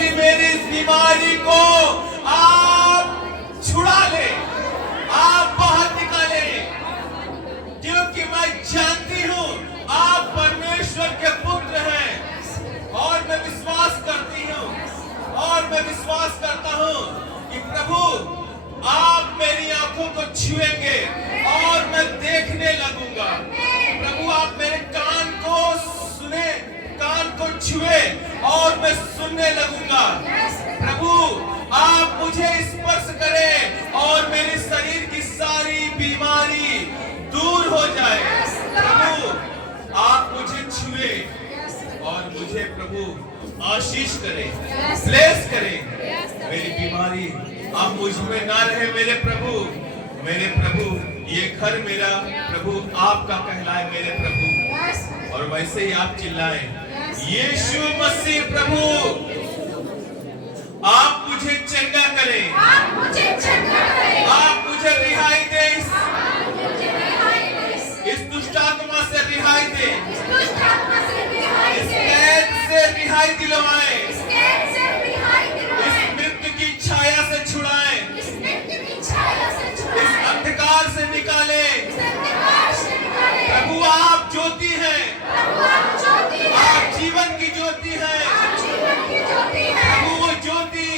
मसीह मेरी इस बीमारी को आप छुड़ा ले, आप बाहर निकाले, क्योंकि मैं जानती हूँ आप परमेश्वर के पुत्र हैं। और मैं विश्वास करती हूँ और मैं विश्वास करता हूँ कि प्रभु आप मेरी आंखों को छुएंगे और मैं देखने लगूंगा। प्रभु आप मेरे कान को सुने, कान को छुए और मैं सुनने लगूंगा। प्रभु आप मुझे स्पर्श करें और मेरे शरीर की सारी बीमारी दूर हो जाए। प्रभु आप मुझे छुए और मुझे प्रभु आशीष करें, ब्लेस करें। मेरी बीमारी अब मुझ में ना रहे मेरे प्रभु। मेरे प्रभु ये घर मेरा प्रभु आपका कहलाए मेरे प्रभु। और वैसे ही आप चिल्लाएं, यीशु मसीह प्रभु आप मुझे चंगा करें, आप मुझे चंगा करें, आप मुझे रिहाई दे, आप मुझे रिहाई दे, इस दुष्ट आत्मा से रिहाई दे, इस दुष्ट आत्मा से रिहाई इस दे, कैद से रिहाई दिलवाएं, इस कैद से रिहाई दिलवाएं, इस मृत्यु की छाया से छुड़ाएं, इस मृत्यु की छाया से इस छुड़ाएं, अंधकार से निकालें। इस अंधकार से निकालें। प्रभु आप ज्योति हैं, प्रभु आप ज्योति हैं, आप जीवन की ज्योति हैं। आप जीवन की ज्योति हैं। प्रभु वो ज्योति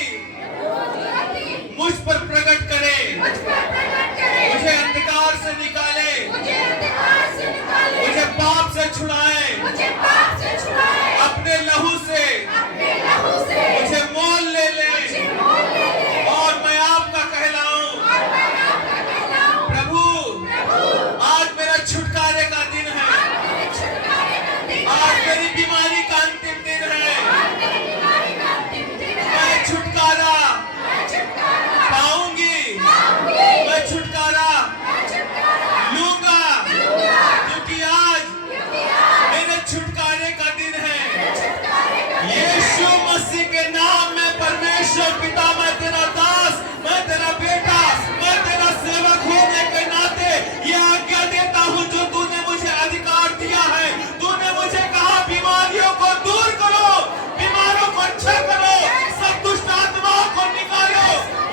वो ज्योति मुझ पर प्रकट करें, मुझ पर प्रकट करें, मुझे अंधकार से निकाले, मुझे अंधकार से निकाले, मुझे पाप से छुड़ाएं, मुझे पाप से छुड़ाएं, अपने लहू से अपने लहू से मुझे मोल ले ले मुझे मोल ले ले, और मैं आपका कहलाऊं। और मैं आपका कहलाऊं। प्रभु प्रभु आज मेरा छुटकारे का दिन है, आज मेरे छुटकारे का दिन आज है, मेरी बीमारी का अंतिम दिन है। आज मेरी बीमारी का अंतिम दिन है। मैं छुटकारा मैं छुटकारा पाऊंगी, पाऊंगी, मैं छुटकारा मैं छुटकारा लूंगा, लूंगा, क्योंकि आज क्योंकि आज मेरे छुटकारे का दिन है। मेरे छुटकारे का दिन है। यीशु मसीह के नाम में परमेश्वर पिता, मैं तेरा दास, मैं तेरा बेटा, मैं तेरा सेवक होने के नाते ये आज्ञा देता हूँ जो तूने मुझे अधिकार दिया है। तूने मुझे कहा बीमारियों को दूर करो, बीमारों को अच्छा करो, सब दुष्ट आत्माओं को निकालो।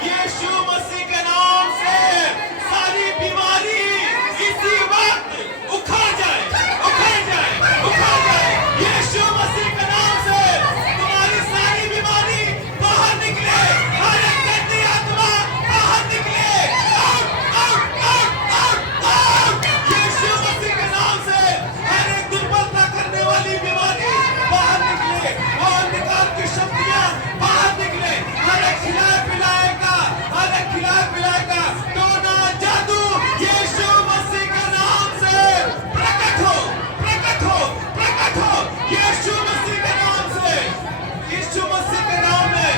यीशु मसीह के नाम से सारी बीमारी इसी वक्त उखाड़ जाए, उखाड़ जाए, उखाड़ जाए। यीशु मसीह के नाम से तुम्हारी सारी बीमारी बाहर निकले, हर एक गंदी आत्मा बाहर निकले, out, out, out, out, out. Yeshu Masih के नाम से हर एक दुर्बलता करने वाली बीमारी बाहर निकले, और अंधकार की शक्तियां बाहर निकले। हर एक खिलाए पिलाए का, हर एक खिलाए पिलाए का टोना जादू यीशु मसीह के नाम से प्रकट हो, प्रकट हो, प्रकट हो। यीशु मसीह के नाम से, यीशु मसीह के नाम में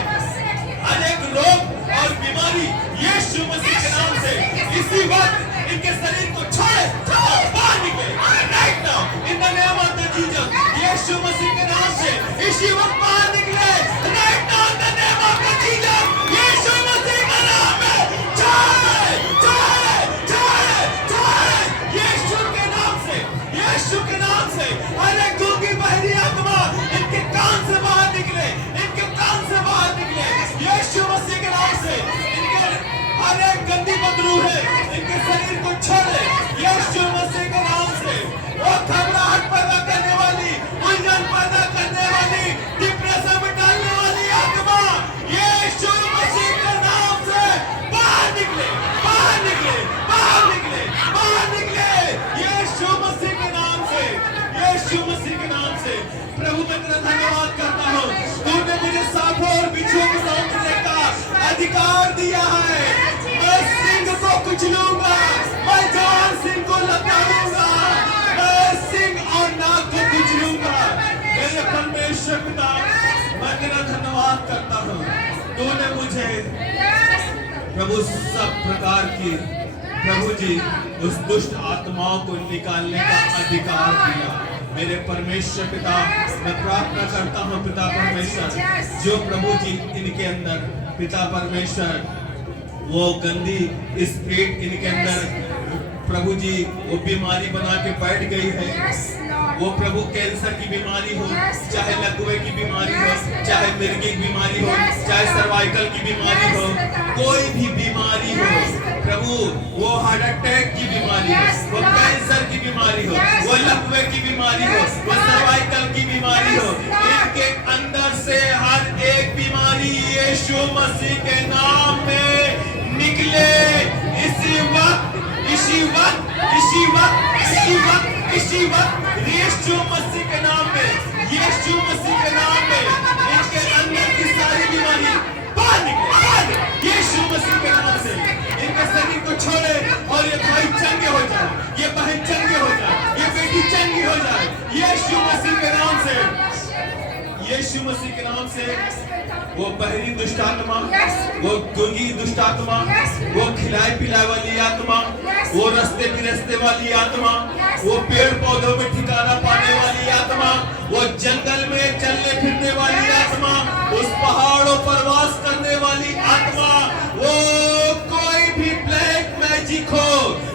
अनेक रोग और बीमारी यीशु मसीह के नाम से इसी वक्त इनके शरीर को छोड़े, छोड़े, बाहर निकले right now in the name of the Jesus. Yeshu Masih के नाम से इसी वक्त बाहर निकले right now in the name of the Jesus. Yeshu Masih के नाम में छोड़े, छोड़े, छोड़े, छोड़े। यीशु के नाम से, यीशु के नाम से हर एक गूंगी बहरी आत्मा इनके कान से बाहर निकले, इनके कान से बाहर निकले। यीशु मसीह के नाम से इनके हर एक गंदी बदबू है इनके शरीर को छोड़े। यीशु मसीह के नाम से वो घबराहट पैदा करने वाली, उलझन पैदा करने वाली, डिप्रेशन में डालने वाली आत्मा यीशु मसीह के नाम से बाहर निकले, बाहर निकले, बाहर निकले, बाहर निकले। यीशु मसीह के नाम से, यीशु मसीह के नाम से। प्रभु मैं तेरा धन्यवाद करता हूँ, तूने मुझे सांपों और बिच्छुओं को दौड़ने का अधिकार दिया है। मैं सिंह को कुचलूंगा, मैं जवान सिंह को लताड़ूंगा, मैं सिंह और नाग को कुचलूंगा। मेरे परमेश्वर पिता मैं तेरा धन्यवाद करता हूँ, तूने मुझे प्रभु सब प्रकार की प्रभु जी उस दुष्ट आत्माओं को निकालने का अधिकार दिया। मेरे परमेश्वर पिता मैं प्रार्थना करता हूँ पिता परमेश्वर, जो प्रभु जी इनके अंदर पिता परमेश्वर वो गंदी स्पिरिट इनके अंदर प्रभु जी वो बीमारी बना के बैठ गई है, वो प्रभु कैंसर की बीमारी हो, चाहे लकवे की बीमारी हो, चाहे मिर्गी की बीमारी हो, सर्वाइकल की बीमारी हो, कोई भी बीमारी हो प्रभु, वो हार्ट अटैक की बीमारी हो, वो कैंसर की बीमारी हो, वो लकवे की बीमारी हो, वो सर्वाइकल की बीमारी हो, इनके अंदर से हर एक बीमारी यीशु मसीह के नाम में निकले। इसी वक्त इसी वक्त इसी वक्त इसी वक्त इसी वक्त यीशु मसीह के नाम में, यीशु मसीह के नाम में इनके अंदर की सारी बीमारी बाहर निकले, बाहर निकले। यीशु मसीह के नाम से इनके शरीर को छोड़े और ये भाई चंगे हो जाए, ये बहन चंगे हो जाए, ये बेटी चंगी हो जाए यीशु मसीह के नाम से, यीशु मसीह के नाम से। वो बहरी दुष्ट आत्मा, वो गूंगी दुष्ट आत्मा, वो खिलाए पिलाए वाली आत्मा, वो रस्ते बिरस्ते वाली आत्मा, वो पेड़ पौधों में ठिकाना पाने वाली आत्मा, वो जंगल में चलने फिरने वाली आत्मा, उस पहाड़ों पर वास करने वाली आत्मा, वो कोई भी ब्लैक मैजिक हो,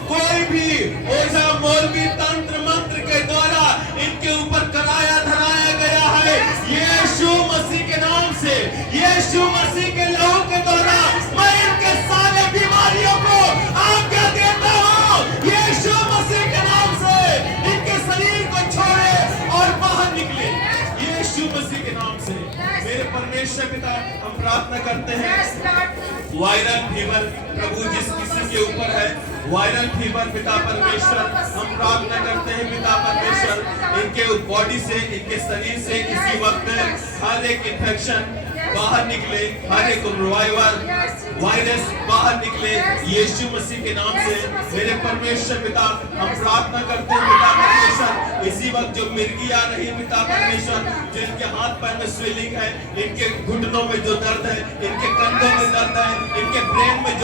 कोई भी ओझा मौलवी तंत्र मंत्र के द्वारा इनके ऊपर कराया धराया गया है, यीशु मसीह के नाम से, यीशु मसीह के लहू के द्वारा मैं इनके सारे बीमारियों को आज्ञा देता हूँ, यीशु मसीह के नाम से इनके शरीर को छोड़े और बाहर निकले यीशु मसीह के नाम से। मेरे परमेश्वर पिता, हम प्रार्थना करते हैं वायरल फीवर प्रभु जिस किसी के ऊपर है, वायरल फीवर पिता परमेश्वर, हम प्रार्थना करते हैं पिता परमेश्वर इनके बॉडी से, इनके शरीर से इसी वक्त हर एक इन्फेक्शन बाहर निकले, हर एक वायरस बाहर निकले यीशु मसीह के नाम से। मेरे परमेश्वर पिता, हम प्रार्थना करते हैं पिता परमेश्वर इसी वक्त जो मिर्गी आ रही है पिता परमेश्वर, जो इनके हाथ पैर में स्वेलिंग है, इनके घुटनों में जो दर्द है, इनके कंधों में दर्द है, इनके ब्रेन में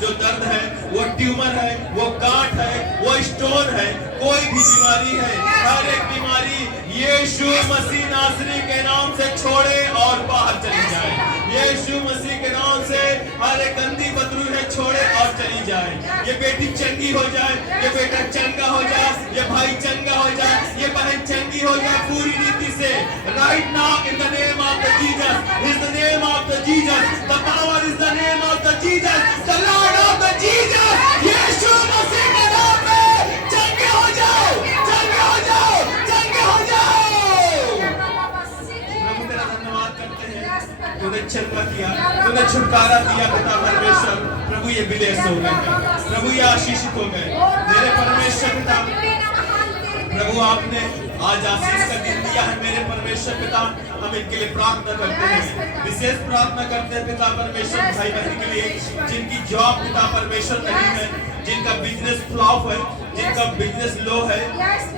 जो दर्द है, वो ट्यूमर है, वो गांठ है, वो स्टोन है, कोई भी बीमारी है, हर एक बीमारी यीशु मसीह नासरी के नाम से छोड़े और बाहर चली जाए, यीशु मसीह के नाम से हर एक गंदी बदबू है छोड़े और चली जाए, ये बेटी चंगी हो जाए, ये बेटा चंगा हो जाए, ये भाई चंगा हो जाए, ये बहन चंगी हो जाए पूरी रीति से। Right now in the name of the Jesus, is the name of the Jesus, the power is the name of the Jesus, the lord of the Jesus, Yeshu Masih के नाम में चंगे हो जाओ, चंगे हो जाओ, चंगे हो जाओ। प्रभु तेरा धन्यवाद करते हैं, तूने चंगा किया, तूने छुटकारा दिया पिता परमेश्वर। प्रभु ये विदेश हो गए, प्रभु ये आशीषित हो गए मेरे परमेश्वर पिता। प्रभु आपने आज आशीष का दिन दिया है मेरे परमेश्वर पिता, हम इनके लिए प्रार्थना करते हैं, विशेष प्रार्थना करते हैं पिता परमेश्वर भाई बहन के लिए जिनकी जॉब पिता परमेश्वर नहीं है, जिनका बिजनेस फ्लॉप है, जिनका बिजनेस लो है,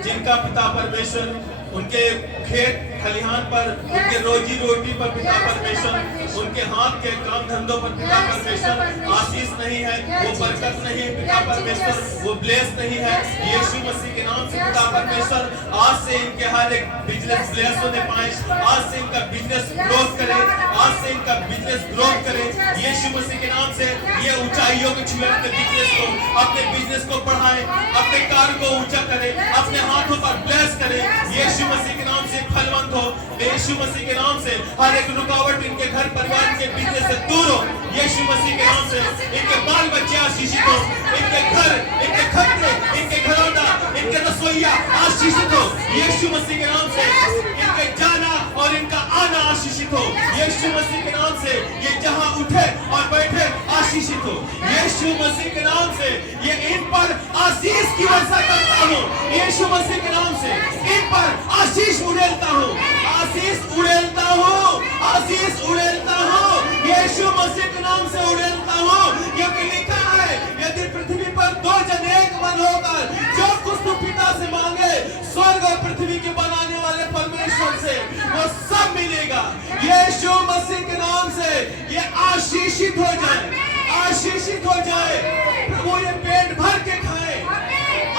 जिनका पिता परमेश्वर उनके खेत खलिहान पर, उनके रोजी रोटी पर पिता परमेश्वर, उनके हाथ के काम धंधों पर पिता परमेश्वर आशीष नहीं है, वो बरकत नहीं है पिता परमेश्वर, वो ब्लेस नहीं है यीशु मसीह के नाम से पिता परमेश्वर। आज से इनके हर एक बिजनेस ब्लेस होने पाए, आज से इनका बिजनेस ग्रोथ करे, आज से इनका बिजनेस ग्रोथ करे यीशु मसीह के नाम से। ये ऊंचाइयों को छुए, अपने बिजनेस को बढ़ाए, अपने कार्य को ऊंचा करे, अपने हाथों पर ब्लेस करे यीशु मसीह के नाम से। फलवंत हो यीशु मसीह के नाम से, हर एक रुकावट इनके घर परिवार के बिजनेस से दूर हो यीशु मसीह के नाम से। इनके बाल बच्चे आशीषित हो, इनके घर, इनके खतरे, इनके घरौंदा, इनके रसोइया आशीषित हो यीशु मसीह के नाम से। इनके जाना और इनका आना आशीषित हो यीशु मसीह के नाम से। ये जहां उठे और बैठे आशीषित हो यीशु मसीह के नाम से। ये इन पर आशीष की वर्षा करता हूं यीशु मसीह के नाम से। इन पर आशीष उड़ेलता हूं, आशीष उड़ेलता हूं, आशीष उड़ेलता हूं यीशु मसीह के नाम से उड़ेलता हूं। क्योंकि लिखा है यदि पृथ्वी पर दो जन एक मन होकर जो कुछ तू पिता से मांगे स्वर्ग और पृथ्वी के बनाने वाले परमेश्वर से वो सब मिलेगा यीशु मसीह के नाम से। ये आशीषित हो जाए, आशीषित हो जाए प्रभु। ये पेट भर के खाए,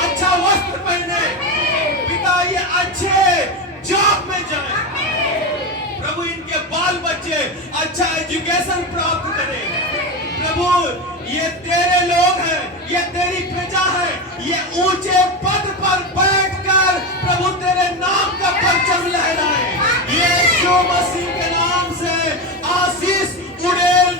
अच्छा वस्त्र पहने पिता, ये अच्छे जॉब में जाए प्रभु। इनके बाल बच्चे अच्छा एजुकेशन प्राप्त करें प्रभु। ये तेरे लोग हैं, ये तेरी प्रजा है, ये ऊंचे पद पर बैठकर प्रभु तेरे नाम का परचम लहराए यीशु मसीह के नाम से। आशीष उड़ेल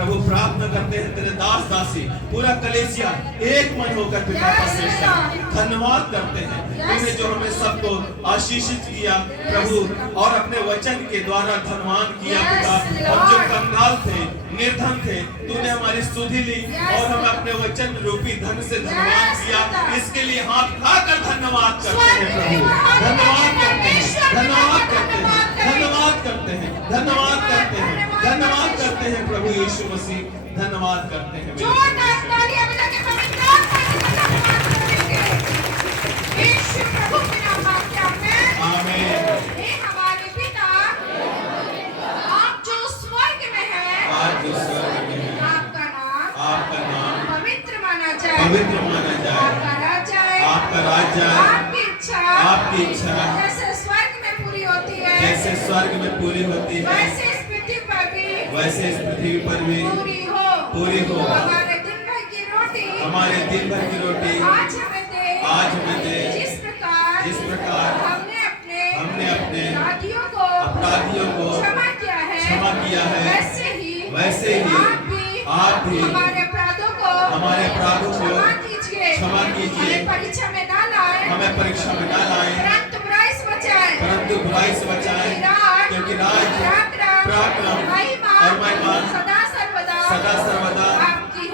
प्रभु प्रार्थना करते हैं तेरे दास दासी पूरा कलीसिया एक मन होकर पिता परमेश्वर धन्यवाद करते हैं तूने जो हमें सबको आशीषित किया प्रभु और अपने वचन के द्वारा धनवान किया पिता। हम जो कंगाल थे निर्धन थे तूने हमारी सुधि ली और हमें अपने वचन रूपी धन से धनवान किया। इसके लिए हाथ उठाकर धन्यवाद करते हैं प्रभु। धन्यवाद करते हैं, धन्यवाद करते हैं, धन्यवाद करते हैं, धन्यवाद करते हैं, धन्यवाद करते हैं प्रभु यीशु मसीह। धन्यवाद करते हैं जोरदार तालियां बजा के पवित्र आत्मा को धन्यवाद करेंगे। यीशु प्रभु के नाम में आमीन। हे हमारे पिता आप जो स्वर्ग में हैं, आज जो स्वर्ग में है आपका नाम पवित्र माना जाए, पवित्र माना जाए। आपका राज्य आए, आपका राज्य आए, आपकी इच्छा जैसे स्वर्ग में पूरी होती है, जैसे स्वर्ग में पूरी होती है वैसे इस पृथ्वी पर भी वैसे इस पृथ्वी पर भी पूरी हो। हमारे दिन भर की रोटी हमारे दिन भर की रोटी आज हमें दे। जिस प्रकार हमने अपने अपराधियों को क्षमा किया है वैसे ही आप भी हमारे अपराधों को क्षमा कीजिए। हमें परीक्षा में ना लाए, परंतु बुराई से बचाए, क्योंकि राज्य, पराक्रम और महिमा सदा सर्वदा आपकी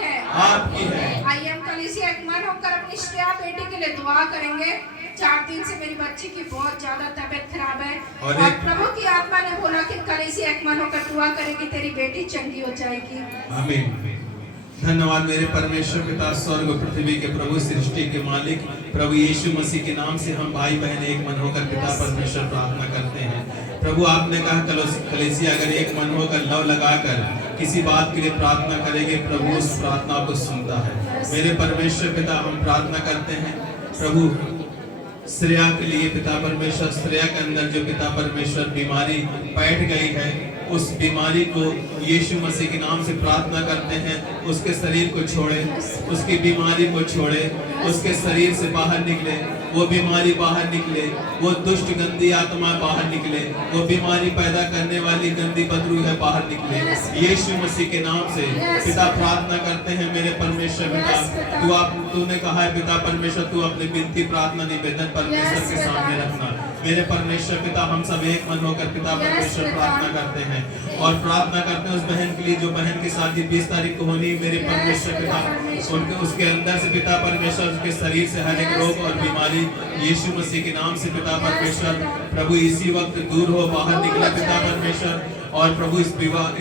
है। आइए हम कलीसिया एक मन होकर अपनी श्रेया बेटी के लिए दुआ करेंगे। 4 दिन से मेरी बच्ची की बहुत ज्यादा तबीयत खराब है और प्रभु की आत्मा ने बोला कि कलीसिया एक मन होकर दुआ करेगी, तेरी बेटी चंगी हो जाएगी। आमीन। धन्यवाद मेरे परमेश्वर पिता स्वर्ग और पृथ्वी के प्रभु सृष्टि के मालिक प्रभु यीशु मसीह के नाम से हम भाई बहन एक मन होकर पिता परमेश्वर प्रार्थना करते हैं। प्रभु आपने कहा कलीसिया अगर एक मन होकर लव लगाकर किसी बात के लिए प्रार्थना करेंगे प्रभु उस प्रार्थना को सुनता है। मेरे परमेश्वर पिता हम प्रार्थना करते हैं प्रभु श्रेया के लिए पिता परमेश्वर, श्रेया के अंदर जो पिता परमेश्वर बीमारी बैठ गई है उस बीमारी को यीशु मसीह के नाम से प्रार्थना करते हैं उसके शरीर को छोड़े, उसकी बीमारी को छोड़े, उसके शरीर से बाहर निकले, वो बीमारी बाहर निकले, वो दुष्ट गंदी आत्मा बाहर निकले, वो बीमारी पैदा करने वाली गंदी बदबू है बाहर निकले यीशु मसीह के नाम से। पिता प्रार्थना करते हैं मेरे परमेश्वर पिता, तूने कहा है पिता परमेश्वर तू अपनी विनती प्रार्थना निवेदन परमेश्वर के सामने रखना। मेरे परमेश्वर पिता हम सब एक मन होकर पिता परमेश्वर प्रार्थना करते हैं और प्रार्थना करते हैं उस बहन के लिए जो बहन की शादी 20 तारीख को होनी मेरे परमेश्वर पिता उसके अंदर से पिता परमेश्वर उसके शरीर से हर एक रोग और बीमारी यीशु मसीह के नाम से पिता परमेश्वर प्रभु इसी वक्त दूर हो बाहर निकला पिता परमेश्वर। और प्रभु इस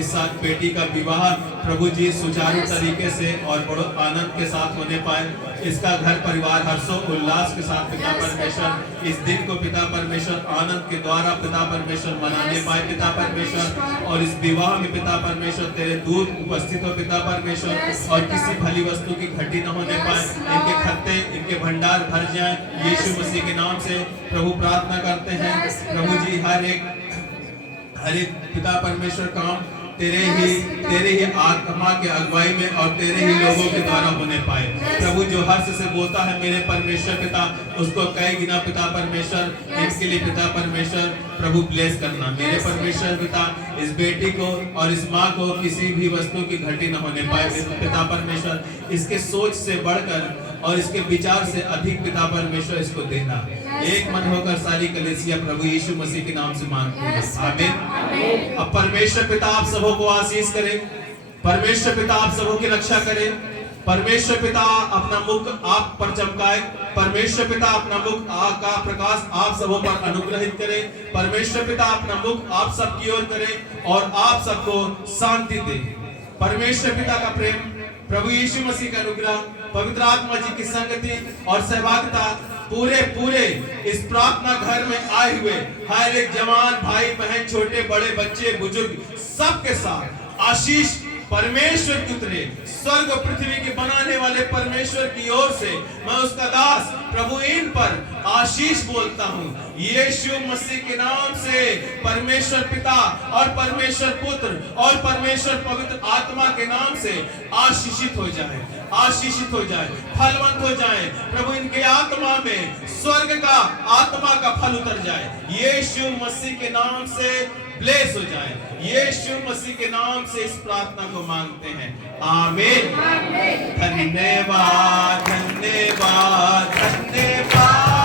साथ बेटी का विवाह प्रभु जी सुचारू तरीके से और बड़े आनंद के साथ होने पाए, इसका घर परिवार हर्षो उल्लास के साथ पिता परमेश्वर इस दिन को पिता परमेश्वर आनंद के द्वारा पिता परमेश्वर मनाने पाए पिता परमेश्वर। और इस विवाह में पिता परमेश्वर तेरे दूत उपस्थित हो पिता परमेश्वर और किसी भली वस्तु की घटी न होने पाए, इनके खत्ते इनके भंडार भर जाए यीशु मसीह के नाम से प्रभु प्रार्थना करते हैं। प्रभु जी हर एक पिता परमेश्वर काम तेरे ही आत्मा के अगुवाई में और तेरे ही लोगों के द्वारा होने पाए। प्रभु जो हर्ष से बोलता है मेरे परमेश्वर पिता उसको कई गिना पिता परमेश्वर इसके लिए पिता परमेश्वर प्रभु ब्लेस करना। मेरे परमेश्वर पिता इस बेटी को और इस माँ को किसी भी वस्तु की घटी न होने पाए पिता परमेश्वर, इसके सोच से बढ़कर और इसके विचार से अधिक पिता परमेश्वर इसको देना। एक मन होकर सारी कलीसिया प्रभु यीशु मसीह के नाम से मांगते हैं आमीन। अब परमेश्वर पिता आप सबों को आशीष करे, परमेश्वर पिता आप सबों की रक्षा करे, परमेश्वर पिता अपना मुख आप पर चमकाए, परमेश्वर पिता अपना मुख का प्रकाश आप सबों पर अनुग्रहित करे, परमेश्वर पिता अपना मुख आप सब की ओर करे और आप सबको शांति दे। परमेश्वर पिता का प्रेम प्रभु यीशु मसीह का अनुग्रह पवित्र आत्मा जी की संगति और सहभागिता पूरे इस प्रार्थना घर में आए हुए हर एक जवान भाई बहन छोटे बड़े बच्चे बुजुर्ग सबके साथ आशीष परमेश्वर की उतरे। स्वर्ग और पृथ्वी के बनाने वाले परमेश्वर की ओर से मैं उसका दास प्रभु इन पर आशीष बोलता हूँ यीशु मसीह के नाम से। परमेश्वर पिता और परमेश्वर पुत्र और परमेश्वर पवित्र आत्मा के नाम से आशीषित हो जाए, आशीषित हो जाए, फलवंत हो जाए। प्रभु इनके आत्मा में स्वर्ग का आत्मा का फल उतर जाए यीशु मसीह के नाम से। ब्लेस हो जाए। यीशु मसीह के नाम से इस प्रार्थना को मांगते हैं, आमीन। धन्यवाद धन्यवाद धन्यवाद।